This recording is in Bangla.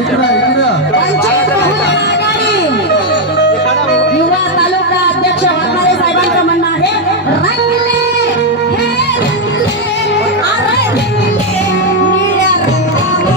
এখানে এখানে